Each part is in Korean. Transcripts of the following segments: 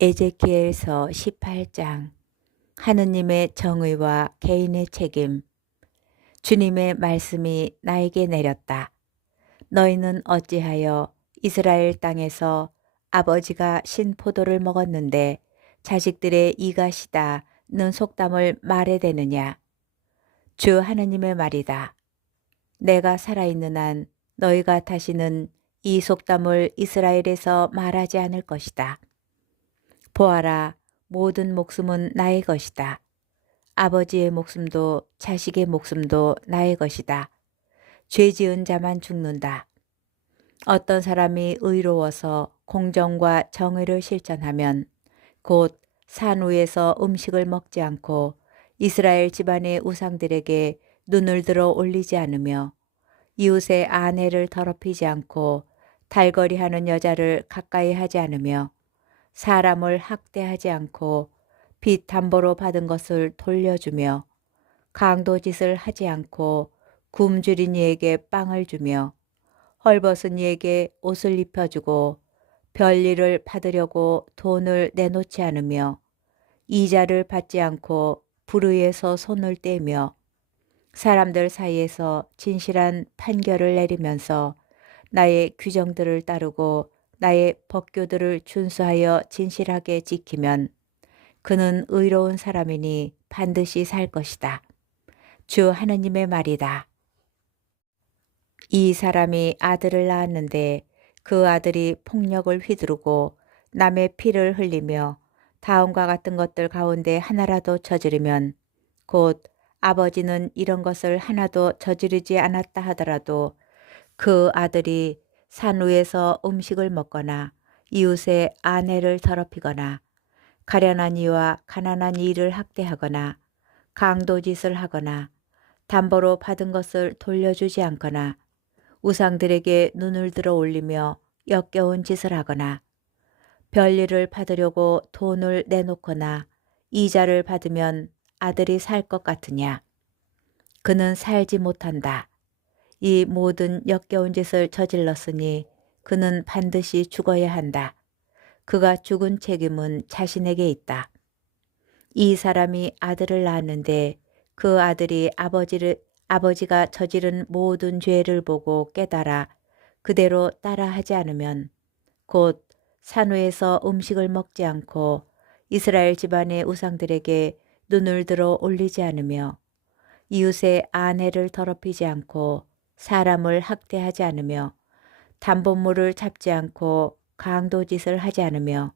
에제키엘서 18장. 하느님의 정의와 개인의 책임. 주님의 말씀이 나에게 내렸다. 너희는 어찌하여 이스라엘 땅에서 아버지가 신 포도를 먹었는데 자식들의 이가 시다는 속담을 말해대느냐. 주 하느님의 말이다. 내가 살아있는 한 너희가 다시는 이 속담을 이스라엘에서 말하지 않을 것이다. 보아라, 모든 목숨은 나의 것이다. 아버지의 목숨도 자식의 목숨도 나의 것이다. 죄 지은 자만 죽는다. 어떤 사람이 의로워서 공정과 정의를 실천하면 곧 산 위에서 음식을 먹지 않고 이스라엘 집안의 우상들에게 눈을 들어 올리지 않으며 이웃의 아내를 더럽히지 않고 달거리하는 여자를 가까이 하지 않으며 사람을 학대하지 않고 빚 담보로 받은 것을 돌려주며 강도짓을 하지 않고 굶주린 이에게 빵을 주며 헐벗은 이에게 옷을 입혀주고 별일을 받으려고 돈을 내놓지 않으며 이자를 받지 않고 불의에서 손을 떼며 사람들 사이에서 진실한 판결을 내리면서 나의 규정들을 따르고 나의 법규들을 준수하여 진실하게 지키면 그는 의로운 사람이니 반드시 살 것이다. 주 하느님의 말이다. 이 사람이 아들을 낳았는데 그 아들이 폭력을 휘두르고 남의 피를 흘리며 다음과 같은 것들 가운데 하나라도 저지르면 곧 아버지는 이런 것을 하나도 저지르지 않았다 하더라도 그 아들이 산 위에서 음식을 먹거나 이웃의 아내를 더럽히거나 가련한 이와 가난한 이를 학대하거나 강도짓을 하거나 담보로 받은 것을 돌려주지 않거나 우상들에게 눈을 들어 올리며 역겨운 짓을 하거나 별일을 받으려고 돈을 내놓거나 이자를 받으면 아들이 살 것 같으냐. 그는 살지 못한다. 이 모든 역겨운 짓을 저질렀으니 그는 반드시 죽어야 한다. 그가 죽은 책임은 자신에게 있다. 이 사람이 아들을 낳았는데 그 아들이 아버지가 저지른 모든 죄를 보고 깨달아 그대로 따라하지 않으면 곧 산위에서 음식을 먹지 않고 이스라엘 집안의 우상들에게 눈을 들어 올리지 않으며 이웃의 아내를 더럽히지 않고 사람을 학대하지 않으며 담보물을 잡지 않고 강도짓을 하지 않으며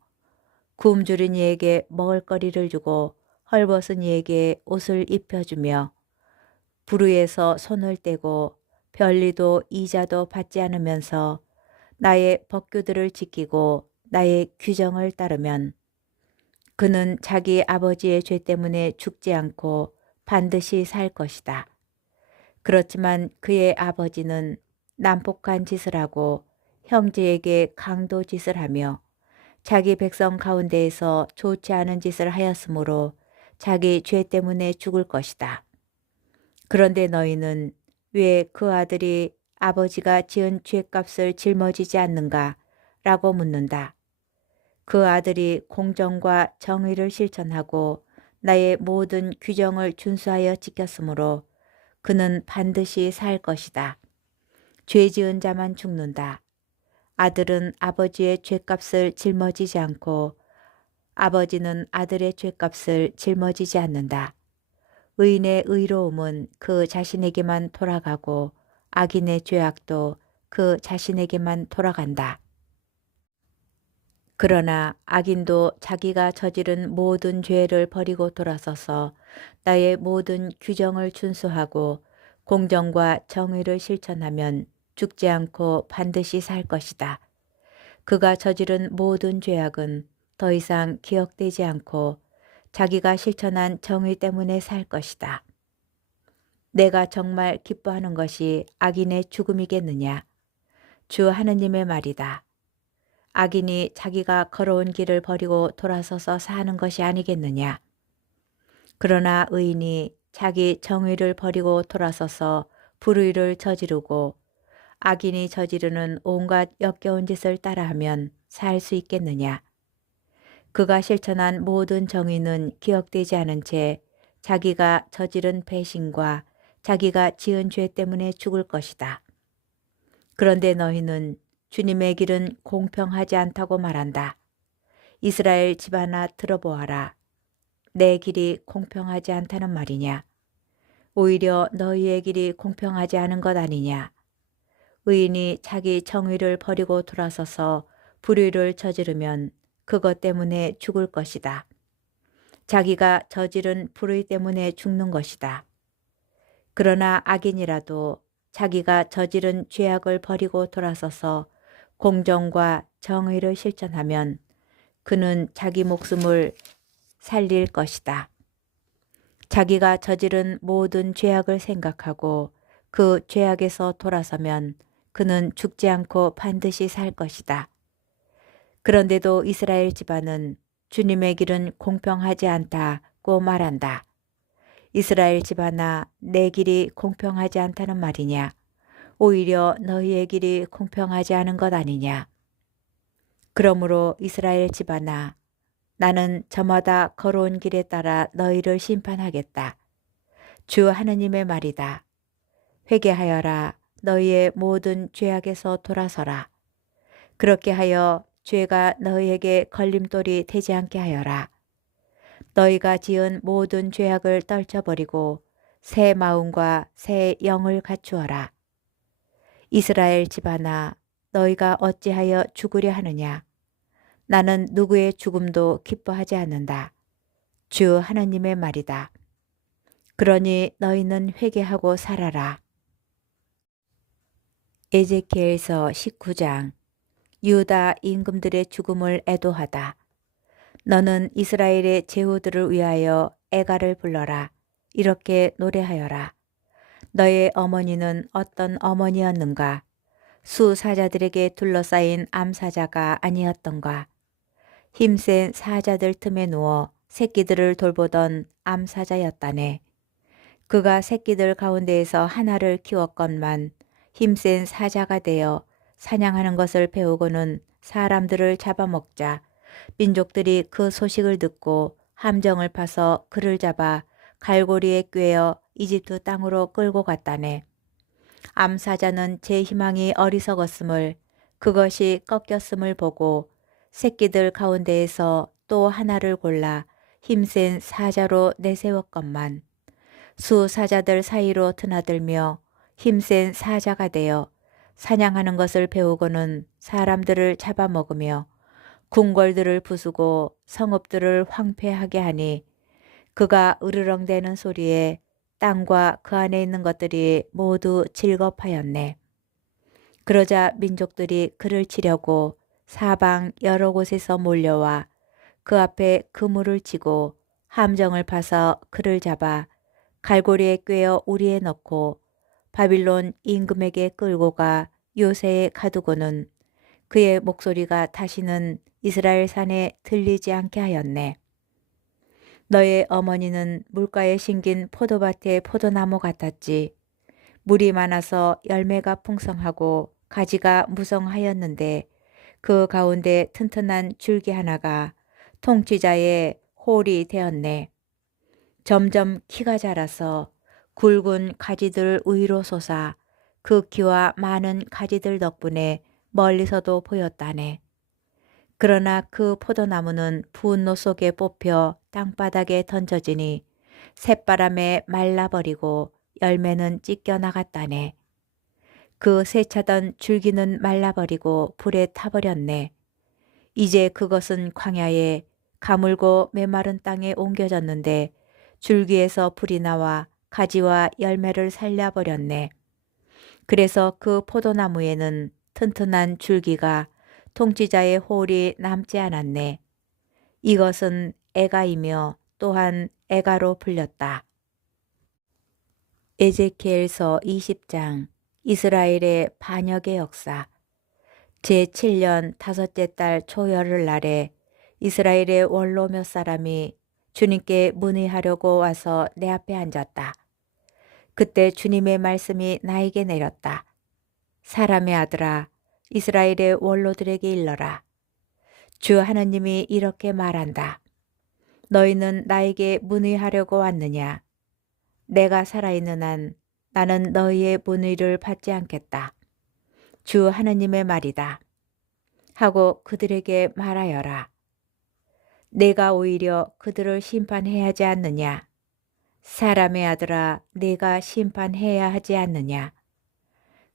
굶주린 이에게 먹을거리를 주고 헐벗은 이에게 옷을 입혀주며 불의에서 손을 떼고 별리도 이자도 받지 않으면서 나의 법규들을 지키고 나의 규정을 따르면 그는 자기 아버지의 죄 때문에 죽지 않고 반드시 살 것이다. 그렇지만 그의 아버지는 난폭한 짓을 하고 형제에게 강도 짓을 하며 자기 백성 가운데에서 좋지 않은 짓을 하였으므로 자기 죄 때문에 죽을 것이다. 그런데 너희는 왜 그 아들이 아버지가 지은 죄값을 짊어지지 않는가? 라고 묻는다. 그 아들이 공정과 정의를 실천하고 나의 모든 규정을 준수하여 지켰으므로 그는 반드시 살 것이다. 죄 지은 자만 죽는다. 아들은 아버지의 죄값을 짊어지지 않고 아버지는 아들의 죄값을 짊어지지 않는다. 의인의 의로움은 그 자신에게만 돌아가고 악인의 죄악도 그 자신에게만 돌아간다. 그러나 악인도 자기가 저지른 모든 죄를 버리고 돌아서서 나의 모든 규정을 준수하고 공정과 정의를 실천하면 죽지 않고 반드시 살 것이다. 그가 저지른 모든 죄악은 더 이상 기억되지 않고 자기가 실천한 정의 때문에 살 것이다. 내가 정말 기뻐하는 것이 악인의 죽음이겠느냐? 주 하느님의 말이다. 악인이 자기가 걸어온 길을 버리고 돌아서서 사는 것이 아니겠느냐? 그러나 의인이 자기 정의를 버리고 돌아서서 불의를 저지르고 악인이 저지르는 온갖 역겨운 짓을 따라하면 살 수 있겠느냐? 그가 실천한 모든 정의는 기억되지 않은 채 자기가 저지른 배신과 자기가 지은 죄 때문에 죽을 것이다. 그런데 너희는 주님의 길은 공평하지 않다고 말한다. 이스라엘 집안아 들어보아라. 내 길이 공평하지 않다는 말이냐? 오히려 너희의 길이 공평하지 않은 것 아니냐? 의인이 자기 정의를 버리고 돌아서서 불의를 저지르면 그것 때문에 죽을 것이다. 자기가 저지른 불의 때문에 죽는 것이다. 그러나 악인이라도 자기가 저지른 죄악을 버리고 돌아서서 공정과 정의를 실천하면 그는 자기 목숨을 살릴 것이다. 자기가 저지른 모든 죄악을 생각하고 그 죄악에서 돌아서면 그는 죽지 않고 반드시 살 것이다. 그런데도 이스라엘 집안은 주님의 길은 공평하지 않다고 말한다. 이스라엘 집안아, 내 길이 공평하지 않다는 말이냐? 오히려 너희의 길이 공평하지 않은 것 아니냐? 그러므로 이스라엘 집안아, 나는 저마다 걸어온 길에 따라 너희를 심판하겠다. 주 하느님의 말이다. 회개하여라. 너희의 모든 죄악에서 돌아서라. 그렇게 하여 죄가 너희에게 걸림돌이 되지 않게 하여라. 너희가 지은 모든 죄악을 떨쳐버리고 새 마음과 새 영을 갖추어라. 이스라엘 집안아, 너희가 어찌하여 죽으려 하느냐? 나는 누구의 죽음도 기뻐하지 않는다. 주 하나님의 말이다. 그러니 너희는 회개하고 살아라. 에제키엘서 19장. 유다 임금들의 죽음을 애도하다. 너는 이스라엘의 제후들을 위하여 애가를 불러라. 이렇게 노래하여라. 너의 어머니는 어떤 어머니였는가? 수사자들에게 둘러싸인 암사자가 아니었던가? 힘센 사자들 틈에 누워 새끼들을 돌보던 암사자였다네. 그가 새끼들 가운데에서 하나를 키웠건만 힘센 사자가 되어 사냥하는 것을 배우고는 사람들을 잡아먹자 민족들이 그 소식을 듣고 함정을 파서 그를 잡아 갈고리에 꿰어 이집트 땅으로 끌고 갔다네. 암사자는 제 희망이 어리석었음을 그것이 꺾였음을 보고 새끼들 가운데에서 또 하나를 골라 힘센 사자로 내세웠건만 수사자들 사이로 드나들며 힘센 사자가 되어 사냥하는 것을 배우고는 사람들을 잡아먹으며 궁궐들을 부수고 성읍들을 황폐하게 하니 그가 으르렁대는 소리에 땅과 그 안에 있는 것들이 모두 질겁하였네. 그러자 민족들이 그를 치려고 사방 여러 곳에서 몰려와 그 앞에 그물을 치고 함정을 파서 그를 잡아 갈고리에 꿰어 우리에 넣고 바빌론 임금에게 끌고 가 요새에 가두고는 그의 목소리가 다시는 이스라엘 산에 들리지 않게 하였네. 너의 어머니는 물가에 심긴 포도밭의 포도나무 같았지. 물이 많아서 열매가 풍성하고 가지가 무성하였는데 그 가운데 튼튼한 줄기 하나가 통치자의 홀이 되었네. 점점 키가 자라서 굵은 가지들 위로 솟아 그 키와 많은 가지들 덕분에 멀리서도 보였다네. 그러나 그 포도나무는 분노 속에 뽑혀 땅바닥에 던져지니 새바람에 말라버리고 열매는 찢겨나갔다네. 그 세차던 줄기는 말라버리고 불에 타버렸네. 이제 그것은 광야에 가물고 메마른 땅에 옮겨졌는데 줄기에서 불이 나와 가지와 열매를 살려버렸네. 그래서 그 포도나무에는 튼튼한 줄기가 통치자의 홀이 남지 않았네. 이것은 애가이며 또한 애가로 불렸다. 에제키엘서 20장. 이스라엘의 반역의 역사. 제7년 다섯째 달 초열흘날에 이스라엘의 원로 몇 사람이 주님께 문의하려고 와서 내 앞에 앉았다. 그때 주님의 말씀이 나에게 내렸다. 사람의 아들아, 이스라엘의 원로들에게 일러라. 주 하나님이 이렇게 말한다. 너희는 나에게 문의하려고 왔느냐? 내가 살아있는 한 나는 너희의 문의를 받지 않겠다. 주 하나님의 말이다. 하고 그들에게 말하여라. 내가 오히려 그들을 심판해야 하지 않느냐? 사람의 아들아, 내가 심판해야 하지 않느냐?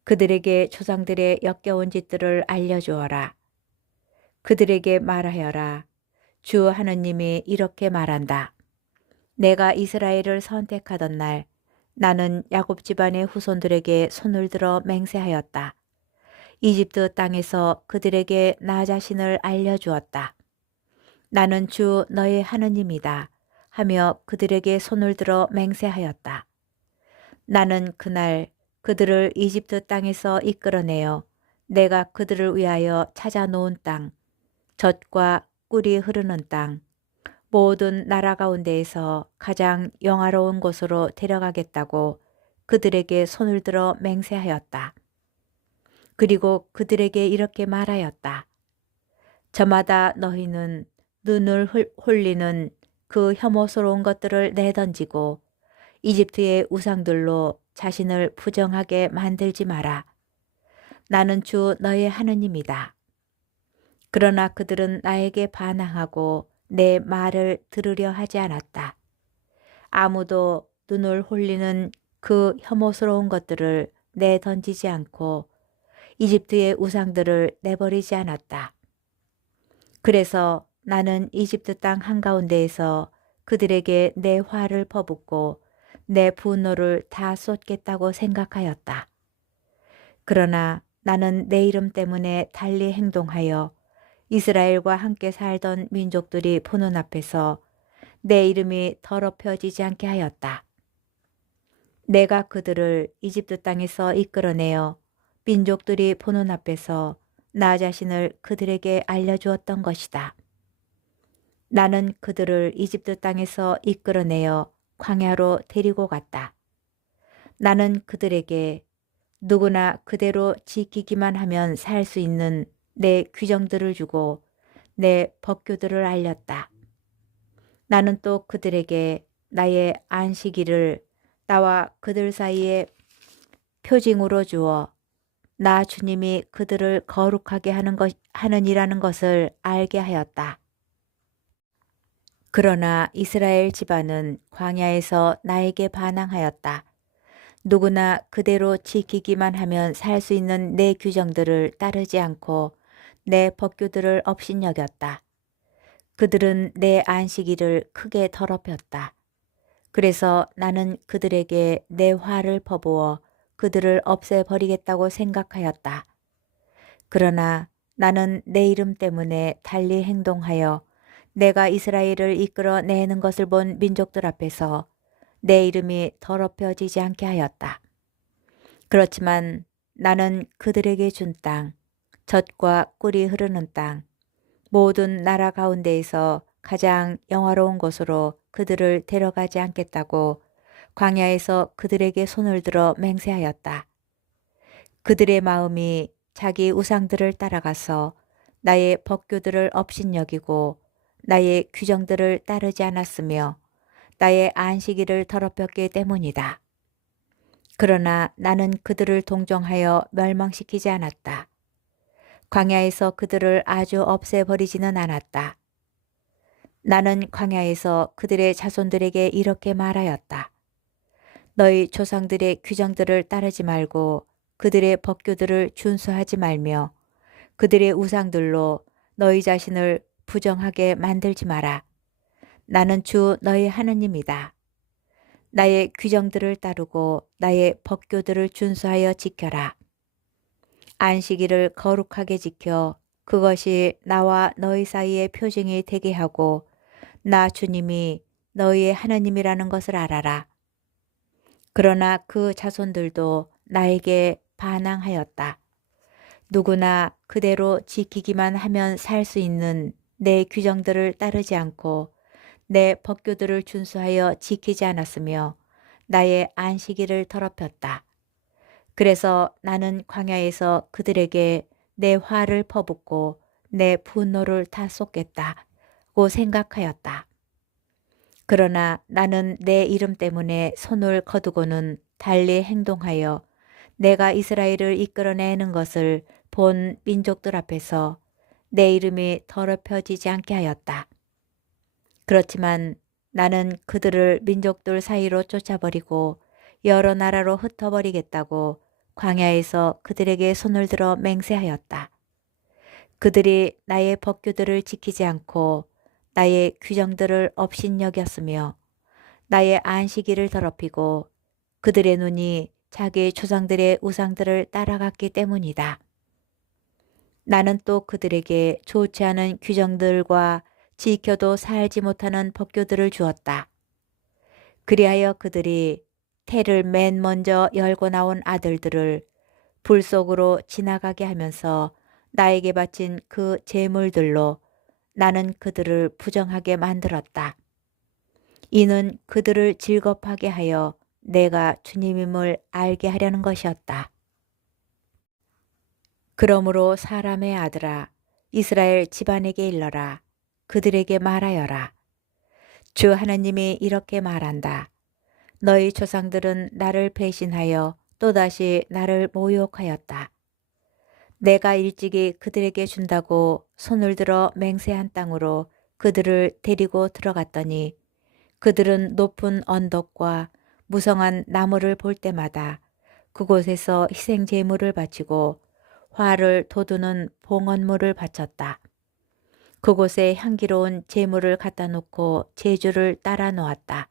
그들에게 조상들의 역겨운 짓들을 알려주어라. 그들에게 말하여라. 주 하느님이 이렇게 말한다. 내가 이스라엘을 선택하던 날 나는 야곱 집안의 후손들에게 손을 들어 맹세하였다. 이집트 땅에서 그들에게 나 자신을 알려주었다. 나는 주 너의 하느님이다 하며 그들에게 손을 들어 맹세하였다. 나는 그날 그들을 이집트 땅에서 이끌어내어 내가 그들을 위하여 찾아놓은 땅, 젖과 꿀이 흐르는 땅, 모든 나라 가운데에서 가장 영화로운 곳으로 데려가겠다고 그들에게 손을 들어 맹세하였다. 그리고 그들에게 이렇게 말하였다. 저마다 너희는 눈을 홀리는 그 혐오스러운 것들을 내던지고 이집트의 우상들로 자신을 부정하게 만들지 마라. 나는 주 너의 하느님이다. 그러나 그들은 나에게 반항하고 내 말을 들으려 하지 않았다. 아무도 눈을 홀리는 그 혐오스러운 것들을 내던지지 않고 이집트의 우상들을 내버리지 않았다. 그래서 나는 이집트 땅 한가운데에서 그들에게 내 화를 퍼붓고 내 분노를 다 쏟겠다고 생각하였다. 그러나 나는 내 이름 때문에 달리 행동하여 이스라엘과 함께 살던 민족들이 보는 앞에서 내 이름이 더럽혀지지 않게 하였다. 내가 그들을 이집트 땅에서 이끌어내어 민족들이 보는 앞에서 나 자신을 그들에게 알려주었던 것이다. 나는 그들을 이집트 땅에서 이끌어내어 광야로 데리고 갔다. 나는 그들에게 누구나 그대로 지키기만 하면 살 수 있는 내 규정들을 주고 내 법규들을 알렸다. 나는 또 그들에게 나의 안식일을 나와 그들 사이에 표징으로 주어 나 주님이 그들을 거룩하게 하느니라는 것을 알게 하였다. 그러나 이스라엘 집안은 광야에서 나에게 반항하였다. 누구나 그대로 지키기만 하면 살 수 있는 내 규정들을 따르지 않고 내 법규들을 업신여겼다. 그들은 내 안식일을 크게 더럽혔다. 그래서 나는 그들에게 내 화를 퍼부어 그들을 없애버리겠다고 생각하였다. 그러나 나는 내 이름 때문에 달리 행동하여 내가 이스라엘을 이끌어내는 것을 본 민족들 앞에서 내 이름이 더럽혀지지 않게 하였다. 그렇지만 나는 그들에게 준 땅, 젖과 꿀이 흐르는 땅, 모든 나라 가운데에서 가장 영화로운 곳으로 그들을 데려가지 않겠다고 광야에서 그들에게 손을 들어 맹세하였다. 그들의 마음이 자기 우상들을 따라가서 나의 법규들을 업신여기고 나의 규정들을 따르지 않았으며 나의 안식일을 더럽혔기 때문이다. 그러나 나는 그들을 동정하여 멸망시키지 않았다. 광야에서 그들을 아주 없애버리지는 않았다. 나는 광야에서 그들의 자손들에게 이렇게 말하였다. 너희 조상들의 규정들을 따르지 말고 그들의 법규들을 준수하지 말며 그들의 우상들로 너희 자신을 부정하게 만들지 마라. 나는 주 너희 하느님이다. 나의 규정들을 따르고 나의 법규들을 준수하여 지켜라. 안식일을 거룩하게 지켜 그것이 나와 너희 사이의 표징이 되게 하고 나 주님이 너희의 하나님이라는 것을 알아라. 그러나 그 자손들도 나에게 반항하였다. 누구나 그대로 지키기만 하면 살 수 있는 내 규정들을 따르지 않고 내 법규들을 준수하여 지키지 않았으며 나의 안식일을 더럽혔다. 그래서 나는 광야에서 그들에게 내 화를 퍼붓고 내 분노를 다 쏟겠다고 생각하였다. 그러나 나는 내 이름 때문에 손을 거두고는 달리 행동하여 내가 이스라엘을 이끌어내는 것을 본 민족들 앞에서 내 이름이 더럽혀지지 않게 하였다. 그렇지만 나는 그들을 민족들 사이로 쫓아버리고 여러 나라로 흩어버리겠다고 광야에서 그들에게 손을 들어 맹세하였다. 그들이 나의 법규들을 지키지 않고 나의 규정들을 업신여겼으며 나의 안식일을 더럽히고 그들의 눈이 자기 조상들의 우상들을 따라갔기 때문이다. 나는 또 그들에게 좋지 않은 규정들과 지켜도 살지 못하는 법규들을 주었다. 그리하여 그들이 태를 맨 먼저 열고 나온 아들들을 불 속으로 지나가게 하면서 나에게 바친 그 제물들로 나는 그들을 부정하게 만들었다. 이는 그들을 즐겁하게 하여 내가 주님임을 알게 하려는 것이었다. 그러므로 사람의 아들아, 이스라엘 집안에게 일러라. 그들에게 말하여라. 주 하나님이 이렇게 말한다. 너희 조상들은 나를 배신하여 또다시 나를 모욕하였다. 내가 일찍이 그들에게 준다고 손을 들어 맹세한 땅으로 그들을 데리고 들어갔더니 그들은 높은 언덕과 무성한 나무를 볼 때마다 그곳에서 희생 제물을 바치고 화를 돋우는 봉헌물을 바쳤다. 그곳에 향기로운 제물을 갖다 놓고 제주를 따라 놓았다.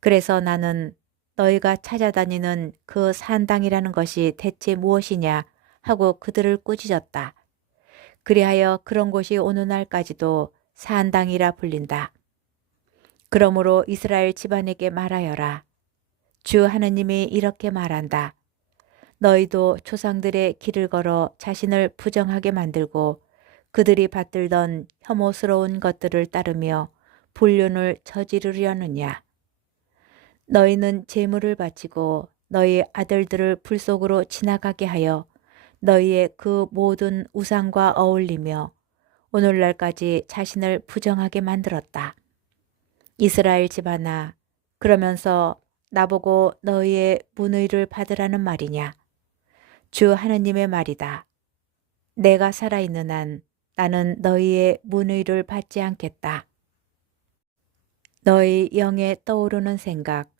그래서 나는 너희가 찾아다니는 그 산당이라는 것이 대체 무엇이냐 하고 그들을 꾸짖었다. 그리하여 그런 곳이 오늘날까지도 산당이라 불린다. 그러므로 이스라엘 집안에게 말하여라. 주 하느님이 이렇게 말한다. 너희도 조상들의 길을 걸어 자신을 부정하게 만들고 그들이 받들던 혐오스러운 것들을 따르며 불륜을 저지르려느냐. 너희는 제물을 바치고 너희 아들들을 불 속으로 지나가게 하여 너희의 그 모든 우상과 어울리며 오늘날까지 자신을 부정하게 만들었다. 이스라엘 집안아, 그러면서 나보고 너희의 문의를 받으라는 말이냐. 주 하느님의 말이다. 내가 살아있는 한 나는 너희의 문의를 받지 않겠다. 너희 영에 떠오르는 생각,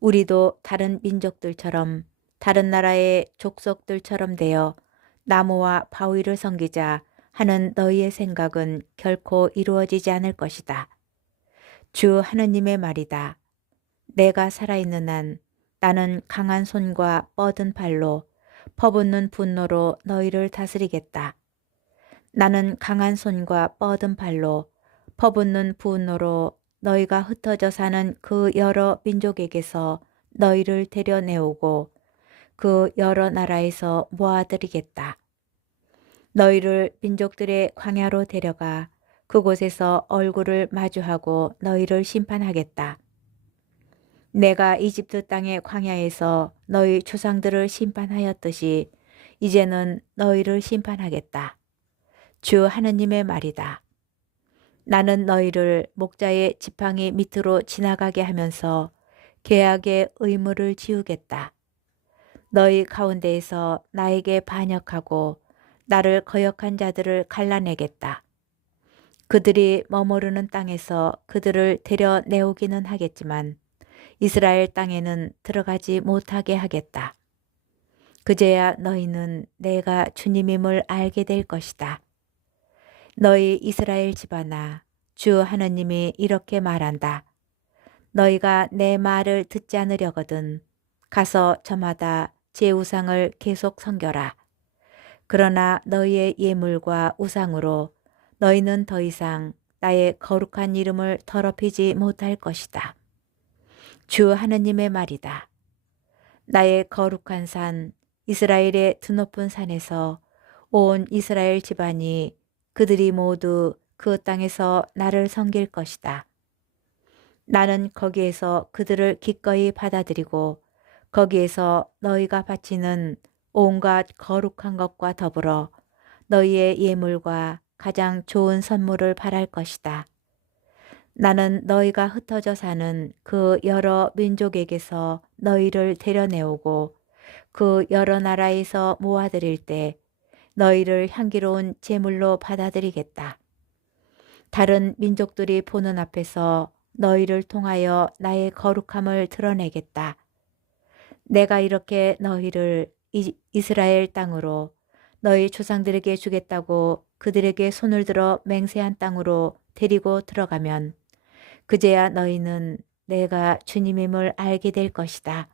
우리도 다른 민족들처럼 다른 나라의 족속들처럼 되어 나무와 바위를 섬기자 하는 너희의 생각은 결코 이루어지지 않을 것이다. 주 하느님의 말이다. 내가 살아있는 한 나는 강한 손과 뻗은 발로 퍼붓는 분노로 너희를 다스리겠다. 나는 강한 손과 뻗은 발로 퍼붓는 분노로 너희가 흩어져 사는 그 여러 민족에게서 너희를 데려내오고 그 여러 나라에서 모아들이겠다. 너희를 민족들의 광야로 데려가 그곳에서 얼굴을 마주하고 너희를 심판하겠다. 내가 이집트 땅의 광야에서 너희 조상들을 심판하였듯이 이제는 너희를 심판하겠다. 주 하느님의 말이다. 나는 너희를 목자의 지팡이 밑으로 지나가게 하면서 계약의 의무를 지우겠다. 너희 가운데에서 나에게 반역하고 나를 거역한 자들을 갈라내겠다. 그들이 머무르는 땅에서 그들을 데려내오기는 하겠지만 이스라엘 땅에는 들어가지 못하게 하겠다. 그제야 너희는 내가 주님임을 알게 될 것이다. 너희 이스라엘 집안아, 주 하느님이 이렇게 말한다. 너희가 내 말을 듣지 않으려거든 가서 저마다 제 우상을 계속 섬겨라. 그러나 너희의 예물과 우상으로 너희는 더 이상 나의 거룩한 이름을 더럽히지 못할 것이다. 주 하느님의 말이다. 나의 거룩한 산, 이스라엘의 드높은 산에서 온 이스라엘 집안이 그들이 모두 그 땅에서 나를 섬길 것이다. 나는 거기에서 그들을 기꺼이 받아들이고 거기에서 너희가 바치는 온갖 거룩한 것과 더불어 너희의 예물과 가장 좋은 선물을 바랄 것이다. 나는 너희가 흩어져 사는 그 여러 민족에게서 너희를 데려내오고 그 여러 나라에서 모아들일 때 너희를 향기로운 제물로 받아들이겠다. 다른 민족들이 보는 앞에서 너희를 통하여 나의 거룩함을 드러내겠다. 내가 이렇게 너희를 이스라엘 땅으로 너희 조상들에게 주겠다고 그들에게 손을 들어 맹세한 땅으로 데리고 들어가면 그제야 너희는 내가 주님임을 알게 될 것이다.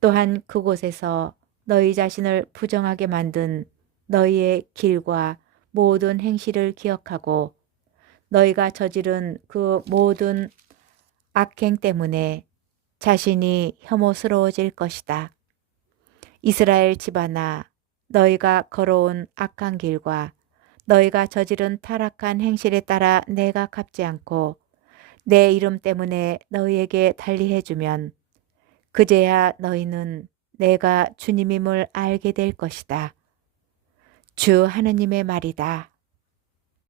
또한 그곳에서 너희 자신을 부정하게 만든 너희의 길과 모든 행실을 기억하고 너희가 저지른 그 모든 악행 때문에 자신이 혐오스러워질 것이다. 이스라엘 집안아, 너희가 걸어온 악한 길과 너희가 저지른 타락한 행실에 따라 내가 갚지 않고 내 이름 때문에 너희에게 달리해주면 그제야 너희는 내가 주님임을 알게 될 것이다. 주 하느님의 말이다.